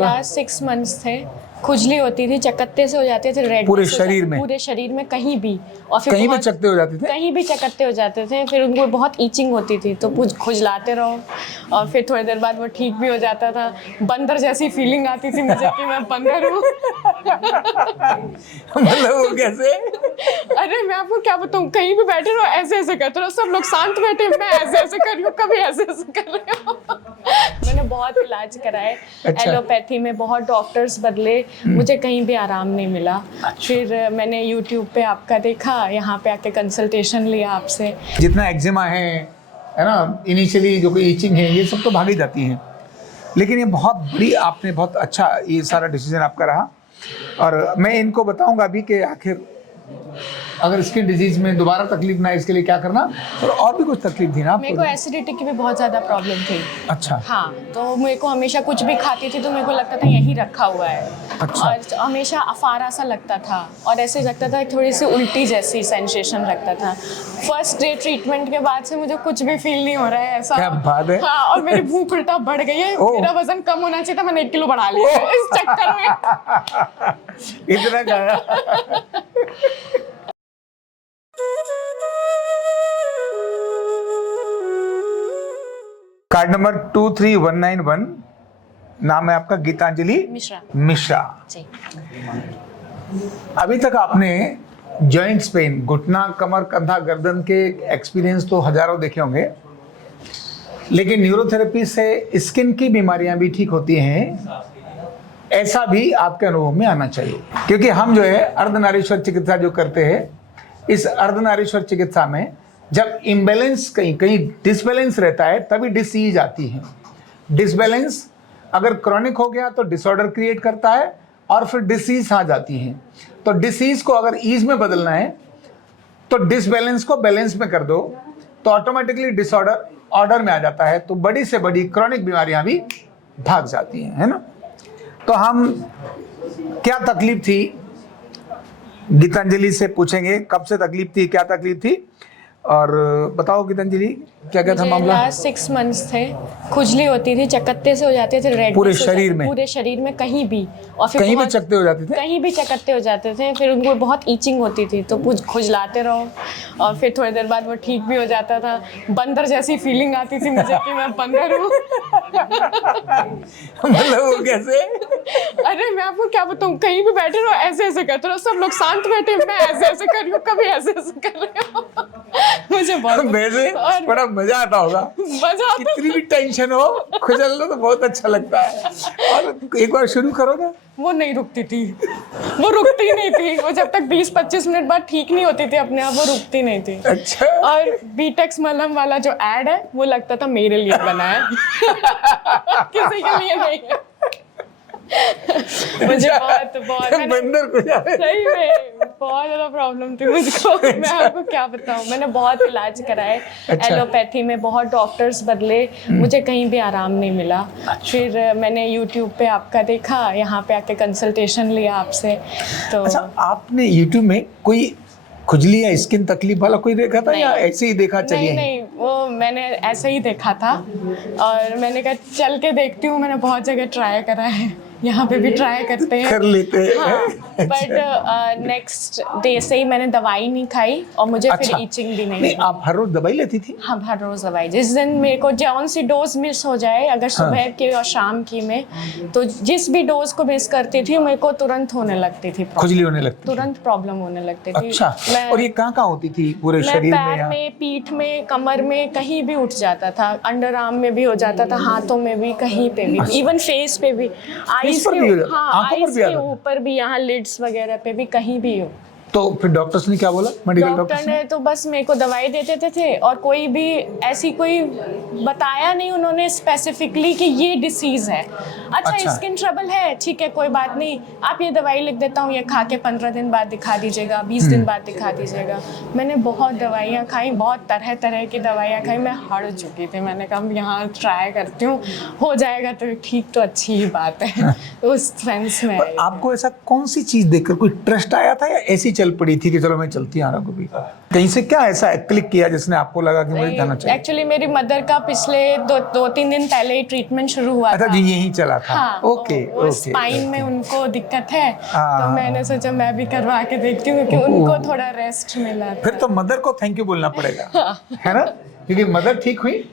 Last 6 months थे, खुजली होती थी, चकत्ते से हो जाते थे, रेड पूरे शरीर में? पूरे शरीर में कहीं भी, और फिर कहीं भी चकत्ते हो जाते थे? कहीं भी चकत्ते हो जाते थे। फिर उनको बहुत ईचिंग होती थी, तो कुछ खुजलाते रहो और फिर थोड़ी देर बाद वो ठीक भी हो जाता था। बंदर जैसी फीलिंग आती थी मुझे कि मैं बंदर हूँ। मतलब वो कैसे? अरे मैं आपको क्या बताऊँ, कहीं भी बैठे रहो ऐसे ऐसे करते रहो, सब लोग शांत बैठे, मैं ऐसे ऐसे कर रही हूँ, कभी ऐसे ऐसे कर रही हूँ। मैंने बहुत इलाज कराए, अच्छा। एलोपैथी में बहुत डॉक्टर्स बदले, मुझे कहीं भी आराम नहीं मिला। फिर मैंने यूट्यूब पे आपका देखा, यहाँ पे आके कंसल्टेशन लिया आपसे। जितना एक्जिमा है ना, इनिशियली जो कोई ईचिंग है, ये सब तो भाग ही जाती हैं, लेकिन ये बहुत बड़ी, आपने बहुत अच्छा ये सारा डिसीजन आपका रहा। और मैं इनको बताऊंगा अभी कि आखिर अगर स्किन डिजीज में दोबारा तकलीफ ना, इसके लिए क्या करना। और भी कुछ तकलीफ थी ना आपको? मेरे को एसिडिटी की भी बहुत ज़्यादा प्रॉब्लम थी। अच्छा। हाँ, तो मेरे को हमेशा कुछ भी खाती थी तो मेरे को लगता था यही रखा हुआ है। अच्छा। और हमेशा अफारा सा लगता था, और ऐसे लगता था थोड़ी सी उल्टी जैसी सेंसेशन लगता था। फर्स्ट डे ट्रीटमेंट के बाद से मुझे कुछ भी फील नहीं हो रहा है ऐसा। क्या बात है। हाँ, और मेरी भूख उल्टा बढ़ गई है। मेरा वजन कम होना चाहिए था, मैंने 1 किलो बढ़ा लिया है इस चक्कर में। इतना खाया। कार्ड नंबर 23191, नाम है आपका गीतांजलि मिश्रा जी। अभी तक आपने जॉइंट्स पेन, घुटना, कमर, कंधा, गर्दन के एक्सपीरियंस तो हजारों देखे होंगे, लेकिन न्यूरोथेरेपी से स्किन की बीमारियां भी ठीक होती हैं, ऐसा भी आपके अनुभव में आना चाहिए। क्योंकि हम जो है अर्धनारीश्वर चिकित्सा जो करते हैं, इस अर्धनारीश्वर चिकित्सा में जब इम्बैलेंस, कहीं कहीं डिसबैलेंस रहता है, तभी डिसीज आती है। डिसबैलेंस अगर क्रॉनिक हो गया तो डिसऑर्डर क्रिएट करता है, और फिर डिसीज आ जाती है। तो डिसीज को अगर ईज में बदलना है तो डिसबैलेंस को बैलेंस में कर दो, तो ऑटोमेटिकली डिसऑर्डर ऑर्डर में आ जाता है, तो बड़ी से बड़ी क्रॉनिक बीमारियां भी भाग जाती हैं, है ना। तो हम क्या तकलीफ थी गीतांजलि से पूछेंगे, कब से तकलीफ थी, क्या तकलीफ थी, और बताओ गीतांजलि क्या क्या था मामला? लास्ट 6 मंथ्स थे, खुजली होती थी, चकत्ते से हो जाते थे, रेड पूरे शरीर में? पूरे शरीर में कहीं भी, और फिर कहीं भी चकत्ते हो जाते थे? कहीं भी चकत्ते हो जाते थे। फिर उनको बहुत ईचिंग होती थी, तो कुछ खुजलाते रहो और फिर थोड़ी देर बाद वो ठीक भी हो जाता था। बंदर जैसी फीलिंग आती थी मुझे कि मैं बंदर हूँ। मतलब वो कैसे? अरे मैं आपको क्या बताऊँ, कहीं भी बैठे रहो ऐसे ऐसे करते रहो, सब लोग शांत बैठे, मैं ऐसे ऐसे कर रही हूँ, कभी ऐसे ऐसे कर रही हूँ। मुझे बहुत बड़ा मजा आता होगा। कितनी भी टेंशन हो, खुजल लो तो बहुत अच्छा लगता है। और एक बार शुरू करो ना, वो नहीं रुकती थी, वो रुकती नहीं थी। वो जब तक 20-25 मिनट बाद ठीक नहीं होती थी अपने आप, वो रुकती नहीं थी। अच्छा। और बीटेक्स मलहम वाला जो एड है, वो लगता था मेरे लिए बना है, किसी के लिए नहीं है। मुझे बहुत बंदर को सही में बहुत ज्यादा प्रॉब्लम थी मुझको। मैं आपको क्या बताऊं, मैंने बहुत इलाज कराए, अच्छा। एलोपैथी में बहुत डॉक्टर्स बदले, मुझे कहीं भी आराम नहीं मिला। अच्छा। फिर मैंने यूट्यूब पे आपका देखा, यहाँ पे आके कंसल्टेशन लिया आपसे। तो अच्छा, आपने यूट्यूब में कोई खुजली या स्किन तकलीफ वाला कोई देखा था, या ऐसे ही देखा चलिए? नहीं, वो मैंने ऐसे ही देखा था, और मैंने कहा चल के देखती हूँ। मैंने बहुत जगह ट्राई करा है, यहाँ पे भी ट्राई करते हैं, कर लेते हैं। हाँ, अच्छा। बट नेक्स्ट डे से ही मैंने दवाई नहीं खाई, और मुझे अच्छा। फिर ईचिंग भी नहीं नहीं, हुई। आप हर रोज दवाई लेती थी? हाँ, हर रोज दवाई। जिस दिन मेरे को जौन सी डोज मिस हो जाए, अगर सुबह की और शाम की में, तो जिस भी डोज को मिस करती थी मेरे को तुरंत होने लगती थी, खुजली होने लगती, तुरंत प्रॉब्लम होने लगती थी। अच्छा। और ये कहाँ होती थी पूरे शरीर में? पैर में, पीठ में, कमर में, कहीं भी उठ जाता था, अंडर आर्म में भी हो जाता था, हाथों में भी, कहीं पे भी, इवन फेस पे भी, आईज के, हाँ, आईज के ऊपर भी, यहाँ लिड्स वगैरह पे भी, कहीं भी हो। तो फिर डॉक्टर्स ने क्या बोला? मेडिकल डॉक्टर ने तो बस मेरे को दवाई देते थे, और कोई भी ऐसी कोई बताया नहीं उन्होंने स्पेसिफिकली कि ये डिसीज है। अच्छा, स्किन ट्रबल है, ठीक है, कोई बात नहीं, आप ये दवाई लिख देता हूँ, ये खा के 15 दिन बाद दिखा दीजिएगा, 20 दिन बाद दिखा दीजिएगा। मैंने बहुत दवाइयाँ खाई, बहुत तरह तरह की दवाइयाँ खाई, मैं हार चुकी थी। मैंने कहा यहाँ ट्राई करती हूँ, हो जाएगा तो ठीक, तो अच्छी ही बात है। उस सेंस में आपको ऐसा कौन सी चीज देखकर कोई ट्रस्ट आया था, या ऐसी चल पड़ी थी कि चलो मैं चलती आ रहा हूँ कभी? कहीं से क्या ऐसा क्लिक किया जिसने आपको लगा कि मुझे जाना चाहिए? एक्चुअली मेरी मदर का पिछले 2-3 दिन पहले ही ट्रीटमेंट शुरू हुआ अच्छा था। जी, यही चला था। हाँ, ओके वो स्पाइन में उनको दिक्कत है, हाँ। तो मैंने सोचा मैं भी करवा के देखती हूँ क्योंकि उनको थोड़ा रेस्ट मिला था। फिर तो मदर को थैंक यू बोलना पड़ेगा, है ना? क्योंकि मदर ठीक हुई,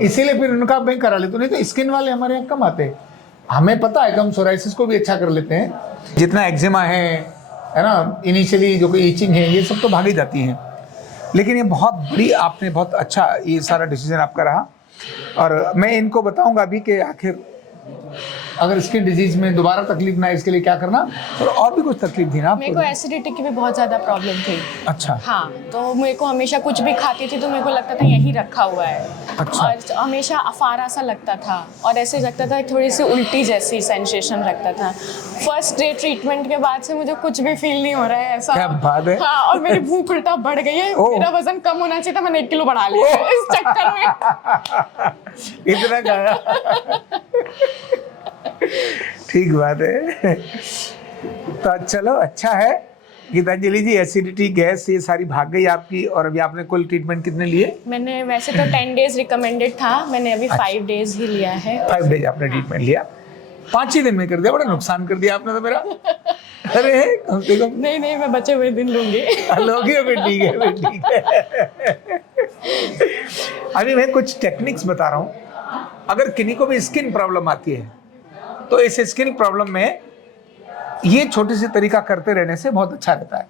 इसीलिए फिर उनका मैं करा लेता हूँ। नहीं तो स्किन वाले हमारे यहाँ कम आते हैं। हमें पता है कि हम सोराइसिस को भी अच्छा कर लेते हैं, जितना एक्जिमा है ना, इनिशियली जो कोई ईचिंग है, ये सब तो भाग ही जाती हैं। लेकिन ये बहुत बड़ी, आपने बहुत अच्छा ये सारा डिसीजन आपका रहा। और मैं इनको बताऊंगा अभी कि आखिर अगर स्किन डिजीज में दोबारा तकलीफ ना, इसके लिए क्या करना। और भी कुछ तकलीफ थी ना मेरे को? एसिडिटी की भी बहुत ज्यादा प्रॉब्लम थी। अच्छा। हाँ, तो मेरे को हमेशा कुछ भी खाती थी तो मेरे को लगता था यही रखा हुआ है। अच्छा। और हमेशा अफारा सा लगता था और ऐसे लगता था थोड़ी सी उल्टी जैसी सेंसेशन लगता था। फर्स्ट डे ट्रीटमेंट के बाद से मुझे कुछ भी फील नहीं हो रहा है ऐसा। क्या बात है। हाँ, और मेरी भूख उल्टा बढ़ गई है। मेरा वजन कम होना चाहिए था, मैंने 1 किलो बढ़ा लिया है इस चक्कर में। इतना खाया। ठीक बात है। तो चलो अच्छा है गीतांजलि जी, एसिडिटी, गैस, ये सारी भाग गई आपकी। और अभी आपने कुल ट्रीटमेंट कितने लिए? मैंने वैसे तो 10 डेज रिकमेंडेड था, मैंने अभी 5 डेज ही लिया है। 5 डेज आपने ट्रीटमेंट लिया, 5 ही दिन में कर दिया। बड़ा नुकसान कर दिया आपने तो मेरा। अरे कम से कम। नहीं, मैं बचे हुए दिन लूंगी। लोगे भी ठीक है, भी ठीक है। अभी मैं कुछ टेक्निक्स बता रहा हूँ। अगर किन्हीं को भी स्किन प्रॉब्लम आती है तो इस स्किन प्रॉब्लम में ये छोटी सी तरीका करते रहने से बहुत अच्छा रहता है।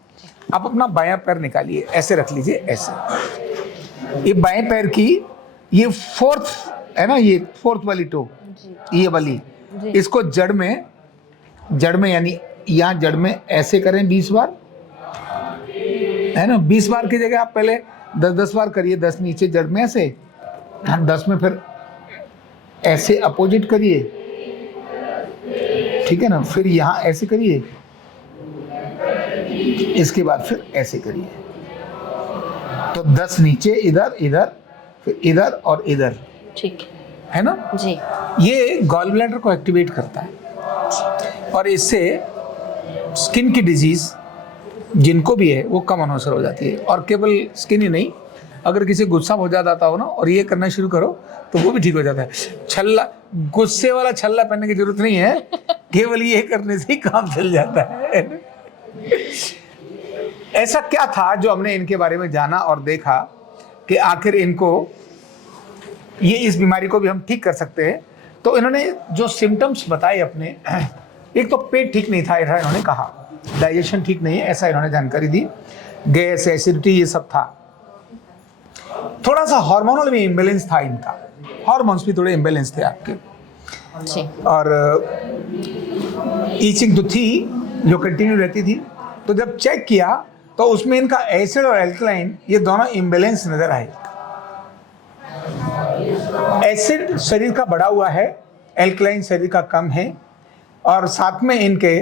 आप अपना बायां पैर निकालिए, ऐसे रख लीजिए, ऐसे। ये बाएं पैर की ये 4th है ना, ये 4th वाली टो, ये वाली, इसको जड़ में यानी यहाँ जड़ में ऐसे करें 20 बार, है ना। 20 बार की जगह आप पहले 10-10 बार करिए। 10 नीचे जड़ में ऐसे, 10 में फिर ऐसे अपोजिट करिए, ठीक है ना। फिर यहाँ ऐसे करिए, इसके बाद फिर ऐसे करिए। तो 10 नीचे, इधर इधर, फिर इधर और इधर, ठीक है ना जी। ये गॉल ब्लैडर को एक्टिवेट करता है और इससे स्किन की डिजीज जिनको भी है वो कम होना शुरू हो जाती है। और केवल स्किन ही नहीं, अगर किसी गुस्सा हो जाता हो ना और ये करना शुरू करो तो वो भी ठीक हो जाता है। छल्ला, गुस्से वाला छल्ला पहनने की जरूरत नहीं है, केवल ये करने से ही काम चल जाता है। ऐसा क्या था जो हमने इनके बारे में जाना और देखा कि आखिर इनको ये इस बीमारी को भी हम ठीक कर सकते हैं। तो इन्होंने जो सिम्टम्स बताए अपने, एक तो पेट ठीक नहीं था, ऐसा इन्होंने कहा, डाइजेशन ठीक नहीं है, ऐसा इन्होंने जानकारी दी, गैस, एसिडिटी, ये सब था। थोड़ा सा हार्मोनल भी इम्बैलेंस था इनका, हार्मोन्स भी थोड़े इम्बैलेंस थे आपके। और ईचिंग तो थी जो कंटिन्यू रहती थी। तो जब चेक किया तो उसमें इनका एसिड और एल्कलाइन ये दोनों इम्बैलेंस नजर आए। एसिड शरीर का बढ़ा हुआ है, एल्कलाइन शरीर का कम है। और साथ में इनके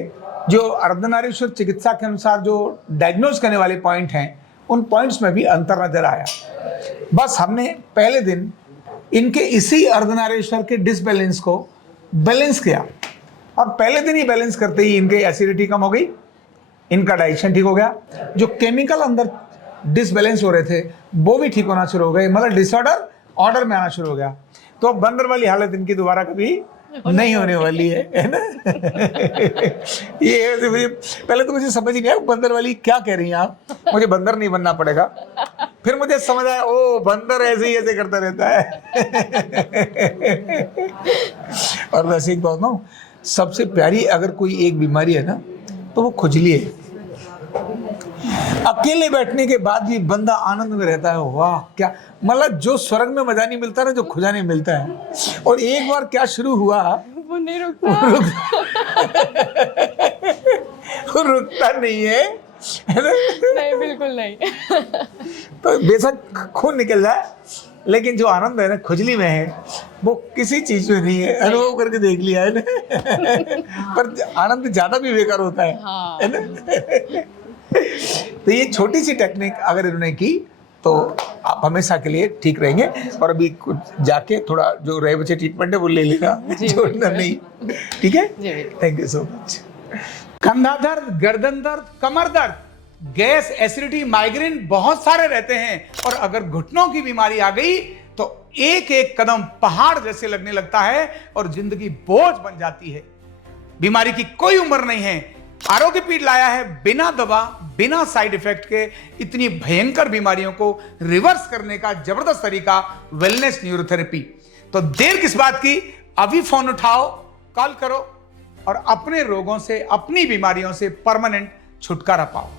जो अर्धनारीश्वर चिकित्सा के अनुसार जो डायग्नोज करने वाले पॉइंट हैं, उन पॉइंट्स में भी अंतर नजर आया। बस हमने पहले दिन इनके इसी अर्धनारीश्वर के डिसबैलेंस को बैलेंस किया और पहले दिन ही बैलेंस करते ही इनके एसिडिटी कम हो गई, इनका डाइजेशन ठीक हो गया, जो केमिकल अंदर डिसबैलेंस हो रहे थे वो भी ठीक होना शुरू हो गए, मतलब डिसऑर्डर ऑर्डर में आना शुरू हो गया। तो अब बंदर वाली हालत इनकी दोबारा कभी नहीं होने वाली है ना। ये मुझे पहले तो मुझे समझ ही नहीं आया बंदर वाली क्या कह रही हैं आप, मुझे बंदर नहीं बनना पड़ेगा। फिर मुझे समझ आया, ओ बंदर ऐसे ही ऐसे करता रहता है। और वैसे एक बात ना, सबसे प्यारी अगर कोई एक बीमारी है ना तो वो खुजली है। अकेले बैठने के बाद भी बंदा आनंद में रहता है, वाह क्या, मतलब जो स्वर्ग में मजा नहीं मिलता ना, जो खुदा नहीं मिलता है। और एक बार क्या शुरू हुआ, वो नहीं रुकता। वो रुकता नहीं है, नहीं बिल्कुल नहीं। तो बेशक खून निकल जाए लेकिन जो आनंद है ना खुजली में है वो किसी चीज में नहीं है। अनुभव करके देख लिया है ना। पर आनंद ज्यादा भी बेकार होता है, हाँ। है ना। तो ये छोटी सी टेक्निक अगर इन्होंने की तो आप हमेशा के लिए ठीक रहेंगे। और अभी कुछ जाके थोड़ा जो रहे बचे ट्रीटमेंट है वो ले लेना, छोड़ना नहीं, ठीक है। Thank you so much. कंधा दर्द, गर्दन दर्द, कमर दर्द, गैस, एसिडिटी, माइग्रेन बहुत सारे रहते हैं, और अगर घुटनों की बीमारी आ गई तो एक एक कदम पहाड़ जैसे लगने लगता है और जिंदगी बोझ बन जाती है। बीमारी की कोई उम्र नहीं है। आरोग्य पीठ लाया है बिना दवा, बिना साइड इफेक्ट के इतनी भयंकर बीमारियों को रिवर्स करने का जबरदस्त तरीका, वेलनेस न्यूरोथेरेपी। तो देर किस बात की, अभी फोन उठाओ, कॉल करो और अपने रोगों से, अपनी बीमारियों से परमानेंट छुटकारा पाओ।